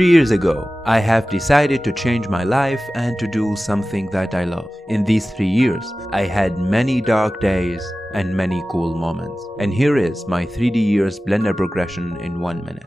3 years ago, I have decided to change my life and to do something that I love. In these 3 years, I had many dark days and many cool moments. And here is my 3D years Blender progression in 1 minute.